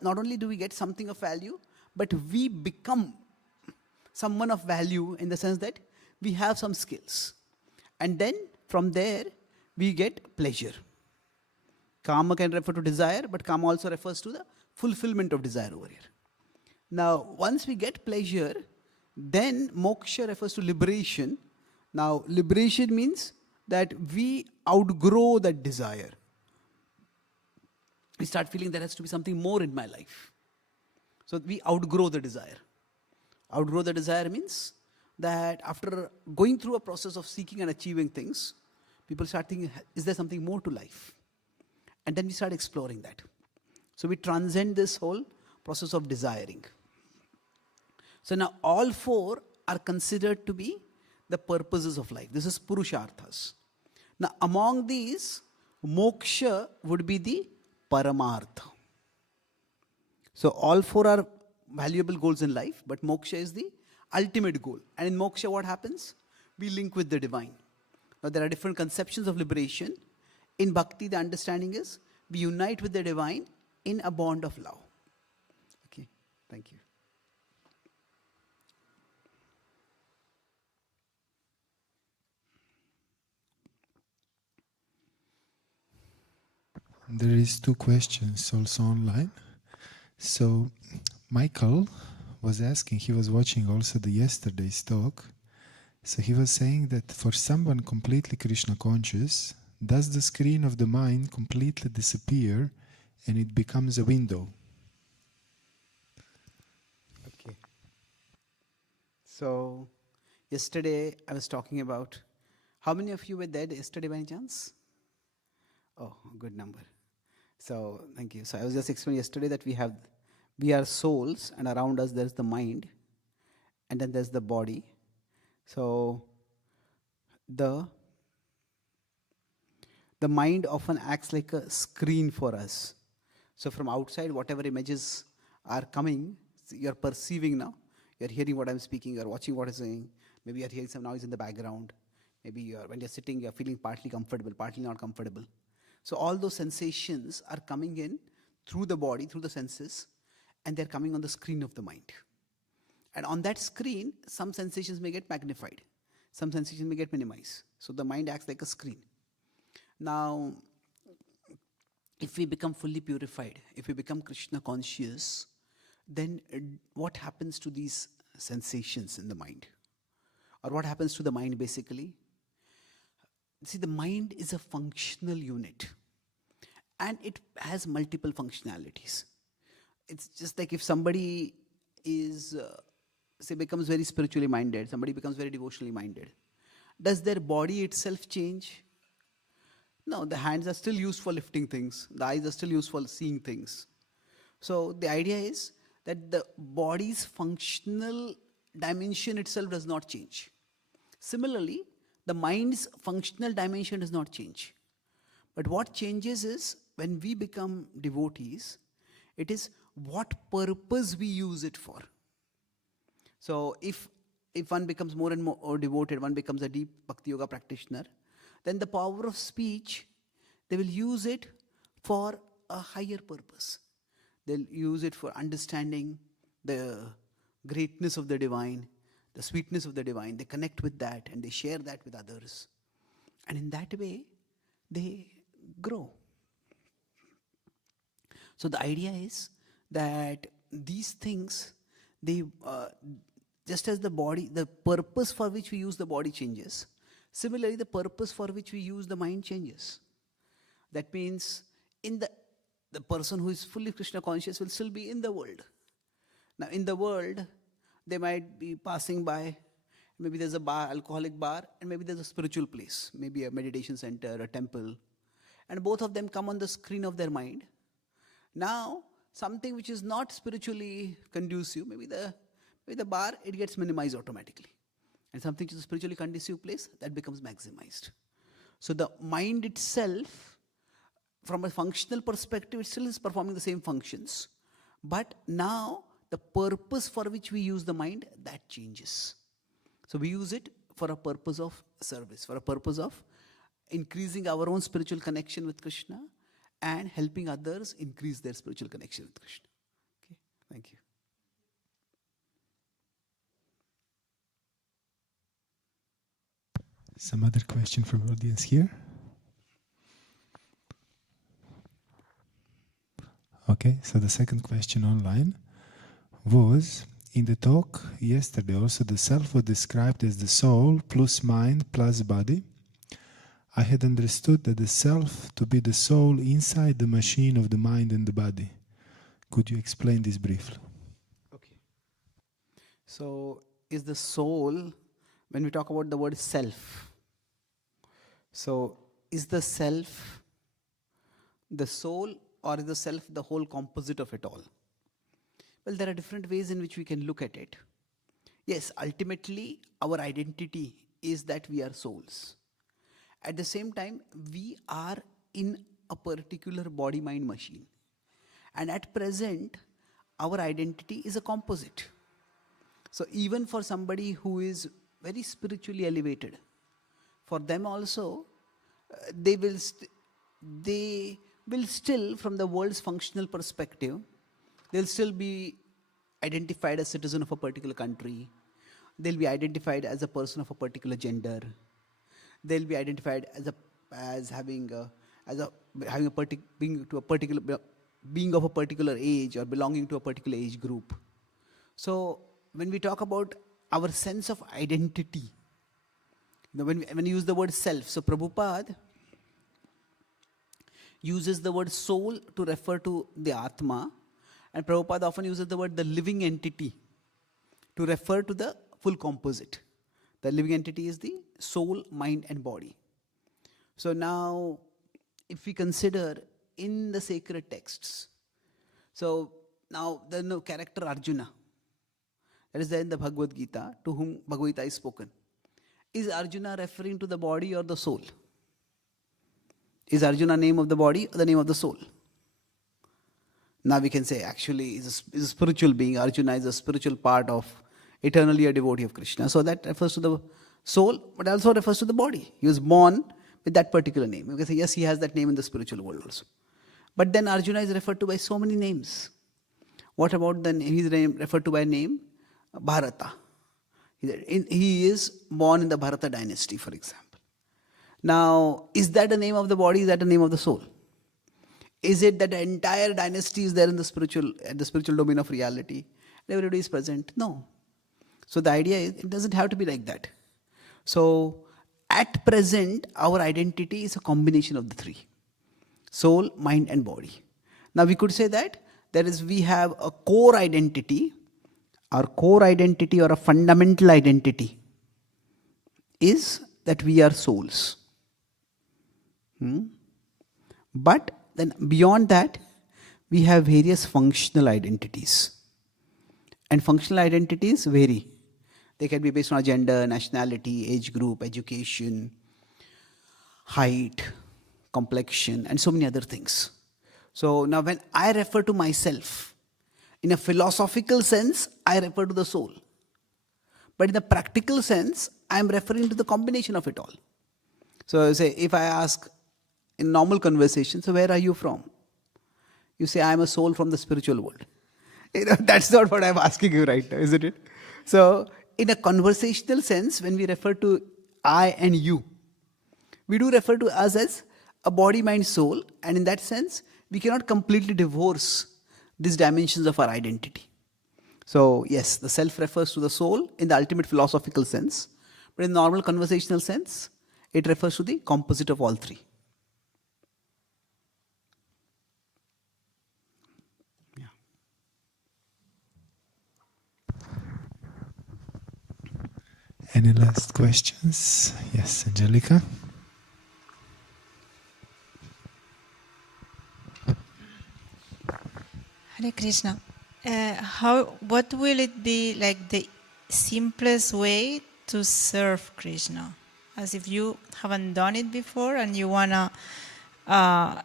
not only do we get something of value, but we become someone of value in the sense that we have some skills. And then from there, we get pleasure. Kama can refer to desire, but Kama also refers to the fulfillment of desire over here. Now, once we get pleasure, then Moksha refers to liberation. Now, liberation means that we outgrow that desire. We start feeling there has to be something more in my life. So we outgrow the desire. Outgrow the desire means that after going through a process of seeking and achieving things, people start thinking, is there something more to life? And then we start exploring that. So we transcend this whole process of desiring. So now all four are considered to be the purposes of life. This is Purusharthas. Now among these, Moksha would be the Paramartha. So all four are valuable goals in life, but Moksha is the ultimate goal. And in Moksha what happens? We link with the divine. Now there are different conceptions of liberation. In Bhakti, the understanding is we unite with the divine in a bond of love. Okay, thank you. There is 2 questions also online. So Michael was asking, he was watching also the yesterday's talk. So he was saying that for someone completely Krishna conscious, does the screen of the mind completely disappear and it becomes a window? Okay. So, yesterday I was talking about, how many of you were there yesterday by any chance? Oh, good number. So, thank you. So, I was just explaining yesterday that we are souls, and around us there's the mind, and then there's the body. So, the mind often acts like a screen for us. So from outside, whatever images are coming, you're perceiving now. You're hearing what I'm speaking, you're watching what I'm saying. Maybe you're hearing some noise in the background. Maybe when you're sitting, you're feeling partly comfortable, partly not comfortable. So all those sensations are coming in through the body, through the senses, and they're coming on the screen of the mind. And on that screen, some sensations may get magnified. Some sensations may get minimized. So the mind acts like a screen. Now, if we become fully purified, if we become Krishna conscious, then what happens to these sensations in the mind? Or what happens to the mind basically? See, the mind is a functional unit and it has multiple functionalities. It's just like if somebody is, say, becomes very spiritually minded, somebody becomes very devotionally minded. Does their body itself change? No, the hands are still used for lifting things. The eyes are still used for seeing things. So the idea is that the body's functional dimension itself does not change. Similarly, the mind's functional dimension does not change. But what changes is when we become devotees, it is what purpose we use it for. So if one becomes more and more devoted, one becomes a deep Bhakti Yoga practitioner, then the power of speech, they will use it for a higher purpose. They'll use it for understanding the greatness of the divine, the sweetness of the divine. They connect with that and they share that with others. And in that way, they grow. So the idea is that these things, they just as the body, the purpose for which we use the body changes, similarly the purpose for which we use the mind changes. That means in the person who is fully Krishna conscious will still be in the world. Now in the world, they might be passing by, maybe there's a bar, alcoholic bar, and maybe there's a spiritual place, maybe a meditation center, a temple, and both of them come on the screen of their mind. Now, something which is not spiritually conducive, maybe the bar, it gets minimized automatically. And something which is a spiritually conducive place, that becomes maximized. So the mind itself, from a functional perspective, it still is performing the same functions. But now, the purpose for which we use the mind, that changes. So we use it for a purpose of service, for a purpose of increasing our own spiritual connection with Krishna and helping others increase their spiritual connection with Krishna. Okay, thank you. Some other question from the audience here? Okay, so the second question online was, in the talk yesterday also the self was described as the soul plus mind plus body. I had understood that the self to be the soul inside the machine of the mind and the body. Could you explain this briefly? Okay. So, is the soul, when we talk about the word self, so is the self the soul, or is the self the whole composite of it all? Well, there are different ways in which we can look at it. Yes, ultimately, our identity is that we are souls. At the same time, we are in a particular body-mind machine. And at present, our identity is a composite. So even for somebody who is very spiritually elevated, for them also, they will still, from the world's functional perspective, they'll still be identified as citizen of a particular country. They'll be identified as a person of a particular gender. They'll be identified as being of a particular age or belonging to a particular age group. So when we talk about our sense of identity, when we use the word self, so Prabhupada, uses the word soul to refer to the Atma, and Prabhupada often uses the word the living entity to refer to the full composite. The living entity is the soul, mind, and body. So now, if we consider in the sacred texts, so now the character Arjuna, that is there in the Bhagavad Gita, to whom Bhagavad Gita is spoken. Is Arjuna referring to the body or the soul? Is Arjuna name of the body or the name of the soul? Now we can say actually is a spiritual being. Arjuna is a spiritual part of, eternally a devotee of Krishna. So that refers to the soul, but also refers to the body. He was born with that particular name. You can say yes, he has that name in the spiritual world also. But then Arjuna is referred to by so many names. What about then his name referred to by name? Bharata. He is born in the Bharata dynasty, for example. Now, is that the name of the body? Is that the name of the soul? Is it that the entire dynasty is there in the spiritual domain of reality? Everybody is present? No. So the idea is, it doesn't have to be like that. So at present, our identity is a combination of the three: soul, mind, and body. Now we could say that we have a core identity. Our core identity or a fundamental identity is that we are souls. But then beyond that, we have various functional identities. And functional identities vary. They can be based on gender, nationality, age group, education, height, complexion, and so many other things. So now when I refer to myself, in a philosophical sense, I refer to the soul. But in the practical sense, I am referring to the combination of it all. So say, if I ask in normal conversation, so where are you from? You say, I am a soul from the spiritual world. That's not what I'm asking you right now, isn't it? So in a conversational sense, when we refer to I and you, we do refer to us as a body, mind, soul. And in that sense, we cannot completely divorce these dimensions of our identity. So yes, the self refers to the soul in the ultimate philosophical sense, but in normal conversational sense, it refers to the composite of all three. Yeah. Any last questions? Yes, Angelica. Hare Krishna. What will it be like the simplest way to serve Krishna? As if you haven't done it before and you wanna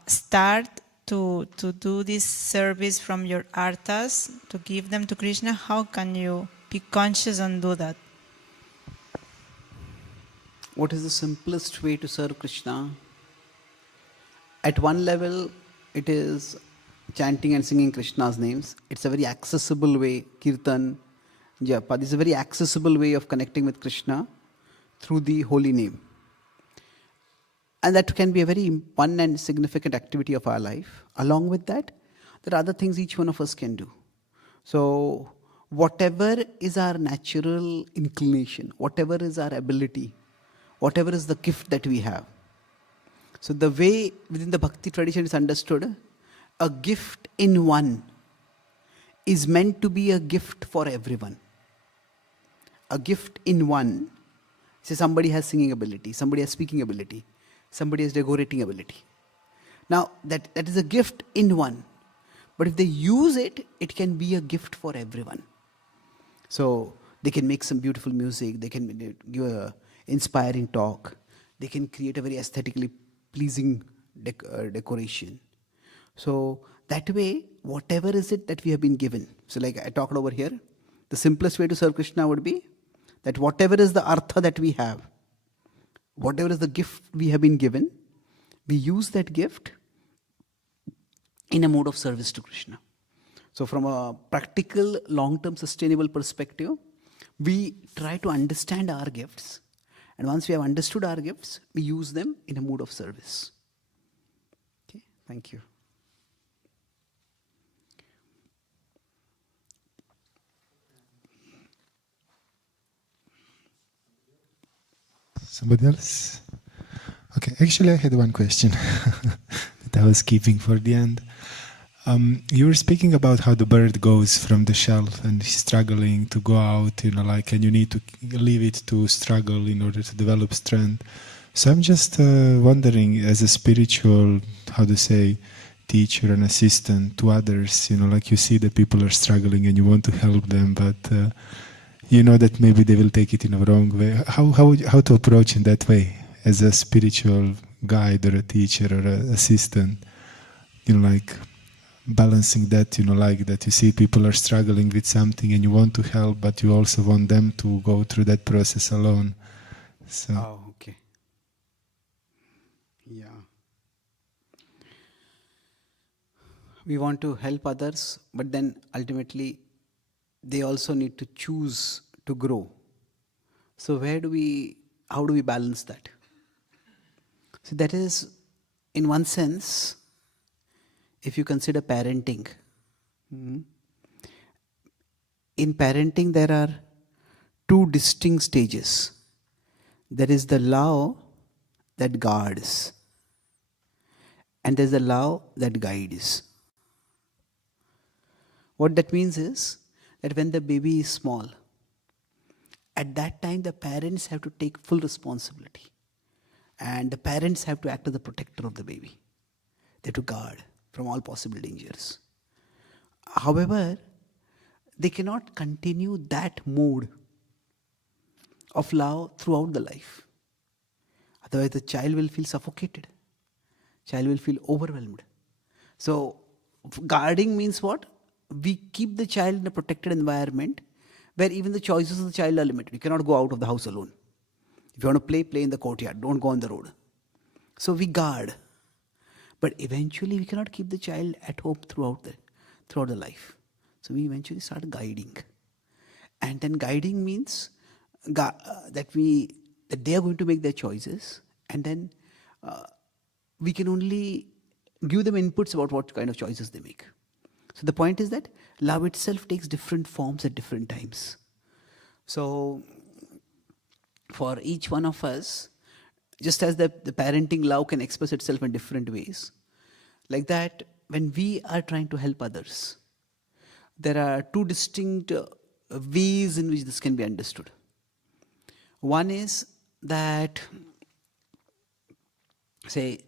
start to do this service from your arthas, to give them to Krishna, how can you be conscious and do that? What is the simplest way to serve Krishna? At one level, it is chanting and singing Krishna's names. It's a very accessible way, kirtan, japa. This is a very accessible way of connecting with Krishna through the holy name. And that can be a very fun and significant activity of our life. Along with that, there are other things each one of us can do. So whatever is our natural inclination, whatever is our ability, whatever is the gift that we have. So the way within the Bhakti tradition is understood, a gift in one is meant to be a gift for everyone. A gift in one, say somebody has singing ability, somebody has speaking ability, somebody has decorating ability. Now that is a gift in one. But if they use it, it can be a gift for everyone. So they can make some beautiful music, they can give an inspiring talk, they can create a very aesthetically pleasing decoration. So that way, whatever is it that we have been given. So like I talked over here, the simplest way to serve Krishna would be that whatever is the artha that we have, whatever is the gift we have been given, we use that gift in a mode of service to Krishna. So from a practical, long-term, sustainable perspective, we try to understand our gifts. And once we have understood our gifts, we use them in a mood of service. Okay, thank you. Somebody else? Okay, actually I had one question. that I was keeping for the end. You were speaking about how the bird goes from the shell and is struggling to go out, and you need to leave it to struggle in order to develop strength. So I'm just wondering, as a spiritual, how to say, teacher and assistant to others, you see that people are struggling and you want to help them, but you know that maybe they will take it in a wrong way. How to approach in that way as a spiritual guide or a teacher or an assistant, balancing that, that you see people are struggling with something and you want to help, but you also want them to go through that process alone. So. Oh, okay. Yeah. We want to help others, but then ultimately they also need to choose to grow. So how do we balance that? So that is, in one sense, if you consider parenting, in parenting there are two distinct stages. There is the love that guards, and there's the love that guides. What that means is that when the baby is small, at that time the parents have to take full responsibility. And the parents have to act as the protector of the baby. They have to guard from all possible dangers. However, they cannot continue that mode of love throughout the life. Otherwise the child will feel suffocated. Child will feel overwhelmed. So guarding means what? We keep the child in a protected environment where even the choices of the child are limited. You cannot go out of the house alone. If you want to play in the courtyard. Don't go on the road. So we guard. But eventually we cannot keep the child at home throughout the life. So we eventually start guiding. And then guiding means that they are going to make their choices. And then we can only give them inputs about what kind of choices they make. So the point is that love itself takes different forms at different times. So for each one of us, just as the parenting love can express itself in different ways, like that, when we are trying to help others, there are two distinct ways in which this can be understood. One is that, say,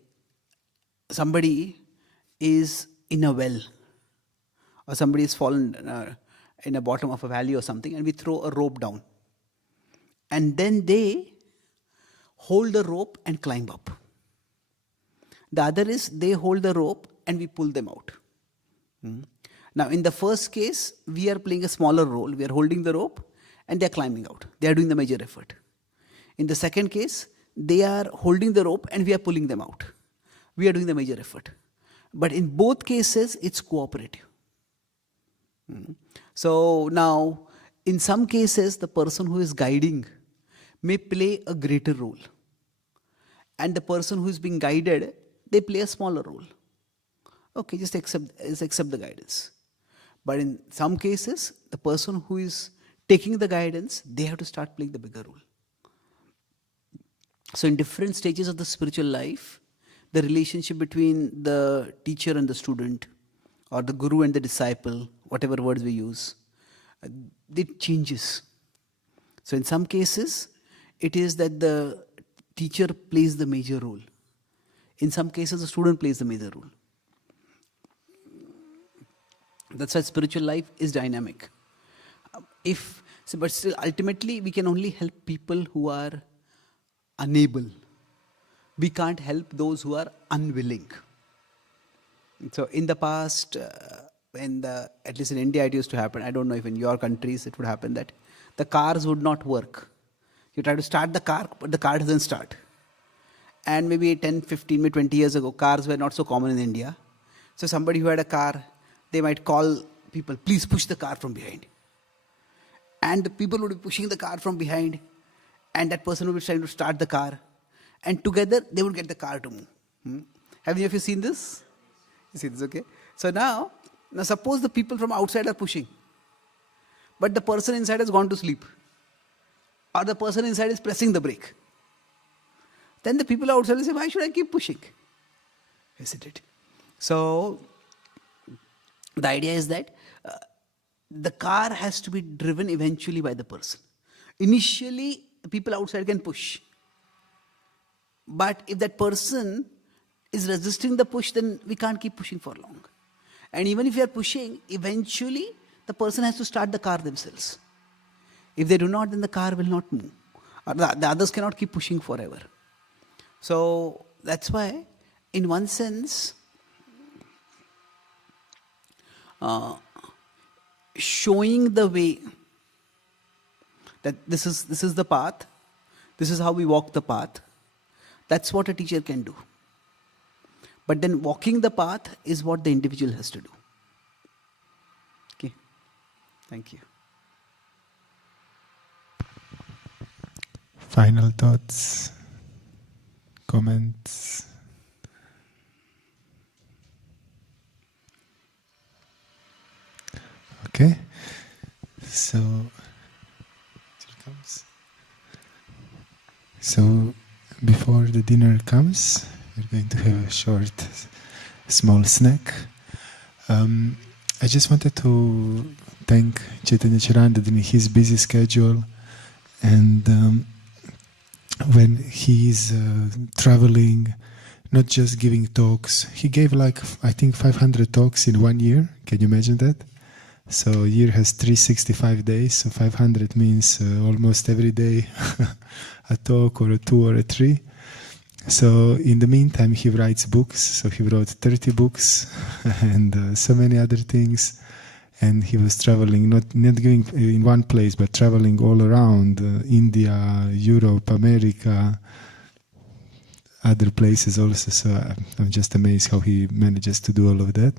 somebody is in a well, or somebody is fallen in the bottom of a valley or something, and we throw a rope down. And then they hold the rope and climb up. The other is they hold the rope and we pull them out. Now, in the first case, we are playing a smaller role. We are holding the rope and they are climbing out. They are doing the major effort. In the second case, they are holding the rope and we are pulling them out. We are doing the major effort. But in both cases, it's cooperative. So now, in some cases, the person who is guiding may play a greater role. And the person who is being guided, they play a smaller role. Okay, just accept the guidance. But in some cases, the person who is taking the guidance, they have to start playing the bigger role. So in different stages of the spiritual life, the relationship between the teacher and the student, or the guru and the disciple, whatever words we use, it changes. So in some cases, it is that the teacher plays the major role. In some cases, the student plays the major role. That's why spiritual life is dynamic. But still, ultimately, we can only help people who are unable. We can't help those who are unwilling. So in the past, at least in India it used to happen, I don't know if in your countries it would happen, that the cars would not work. You try to start the car, but the car doesn't start. And maybe 10, 15, maybe 20 years ago, cars were not so common in India. So somebody who had a car, they might call people, please push the car from behind. And the people would be pushing the car from behind, and that person would be trying to start the car. And together, they would get the car to move. Have any of you seen this? You see this, okay? So now suppose the people from outside are pushing, but the person inside has gone to sleep, or the person inside is pressing the brake. Then the people outside will say, why should I keep pushing? Isn't it? So the idea is that the car has to be driven eventually by the person. Initially, people outside can push. But if that person is resisting the push, then we can't keep pushing for long. And even if we are pushing, eventually the person has to start the car themselves. If they do not, then the car will not move. Or the others cannot keep pushing forever. So that's why, in one sense, showing the way that this is the path, this is how we walk the path, that's what a teacher can do. But then walking the path is what the individual has to do. Okay, thank you. Final thoughts, comments? Okay, so before the dinner comes, we're going to have a short, small snack. I just wanted to thank Chaitanya Charan that in his busy schedule and when he's traveling, not just giving talks, he gave like, I think 500 talks in 1 year. Can you imagine that? So a year has 365 days, so 500 means almost every day a talk or a 2 or a 3. So in the meantime, he writes books. So he wrote 30 books and so many other things. And he was traveling, not going in one place, but traveling all around India, Europe, America, other places also. So I'm just amazed how he manages to do all of that.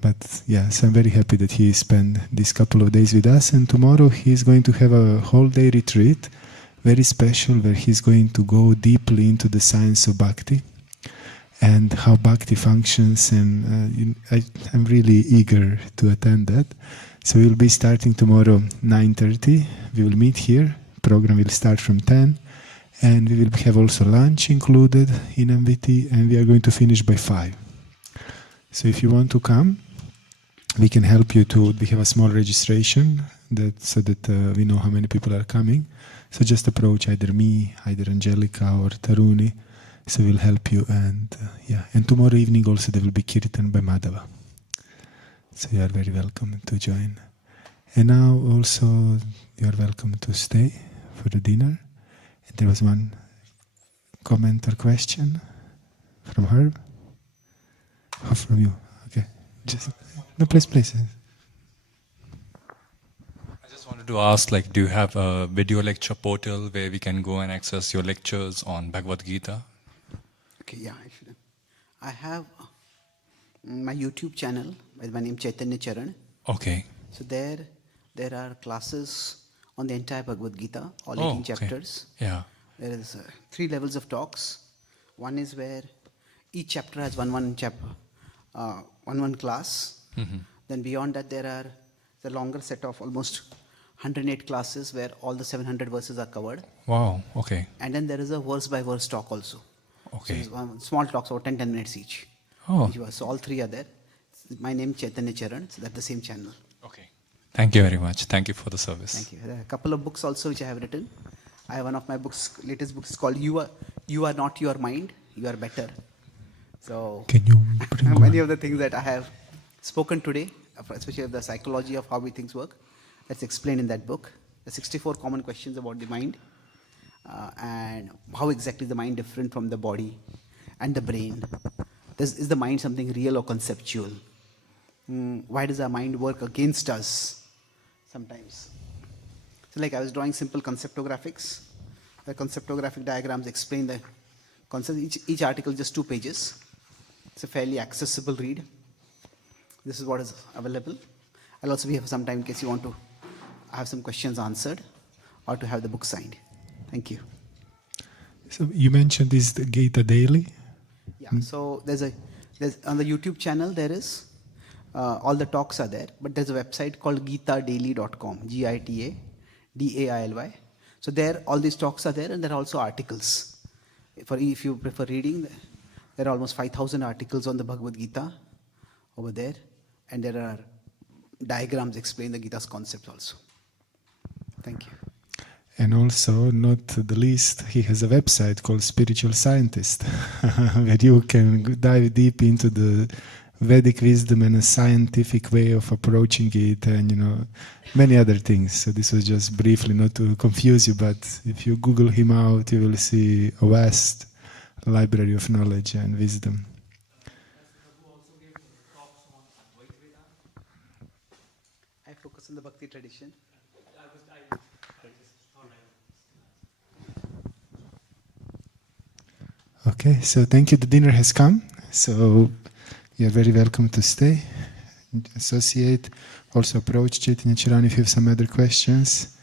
But yeah, so I'm very happy that he spent this couple of days with us. And tomorrow he's going to have a whole day retreat, very special, where he's going to go deeply into the science of Bhakti and how Bhakti functions. And I'm really eager to attend that. So we'll be starting tomorrow 9:30. We will meet here. Program will start from 10. And we will have also lunch included in MVT. And we are going to finish by 5. So if you want to come, we can help you to. We have a small registration so that we know how many people are coming. So just approach either me, either Angelica or Taruni. So we'll help you. And and tomorrow evening also there will be Kirtan by Madhava. So you are very welcome to join. And now also you are welcome to stay for the dinner. And there was one comment or question from Herb. Oh, from you. Okay. No, please. I just wanted to ask, do you have a video lecture portal where we can go and access your lectures on Bhagavad Gita? Okay, yeah, I should. I have my YouTube channel with my name Chaitanya Charan. Okay. So there are classes on the entire Bhagavad Gita, all 18 chapters. Yeah. There is 3 levels of talks. One is where each chapter has one class. Mm-hmm. Then beyond that, there are the longer set of almost 108 classes where all the 700 verses are covered. Wow. Okay. And then there is a verse by verse talk also. Okay. So small talks about 10 minutes each. Oh. So all 3 are there. My name is Chaitanya Charan, so that's the same channel. Okay. Thank you very much. Thank you for the service. Thank you. There are a couple of books also which I have written. I have one of my latest books called You Are Not Your Mind, You Are Better. So can you bring many of the things that I have spoken today, especially of the psychology of how things work, that's explained in that book. The 64 common questions about the mind and how exactly the mind different from the body and the brain. Is the mind something real or conceptual? Why does our mind work against us sometimes? So I was drawing simple conceptographics. The conceptographic diagrams explain the concept. Each article just 2 pages. It's a fairly accessible read. This is what is available. I'll also be here for some time in case you want to have some questions answered or to have the book signed. Thank you. So you mentioned this Gita Daily. Yeah. So there's on the YouTube channel there is all the talks are there, but there's a website called GitaDaily.com. GitaDaily. So there all these talks are there, and there are also articles. If you prefer reading, There are almost 5,000 articles on the Bhagavad Gita over there, and there are diagrams explain the Gita's concepts also. Thank you. And also, not the least, he has a website called Spiritual Scientist, where you can dive deep into the Vedic wisdom and a scientific way of approaching it, and many other things. So this was just briefly, not to confuse you, but if you Google him out, you will see a vast library of knowledge and wisdom. I focus on the Bhakti tradition. Okay, so thank you. The dinner has come, so you're very welcome to stay, associate, also approach Chaitanya Charan if you have some other questions.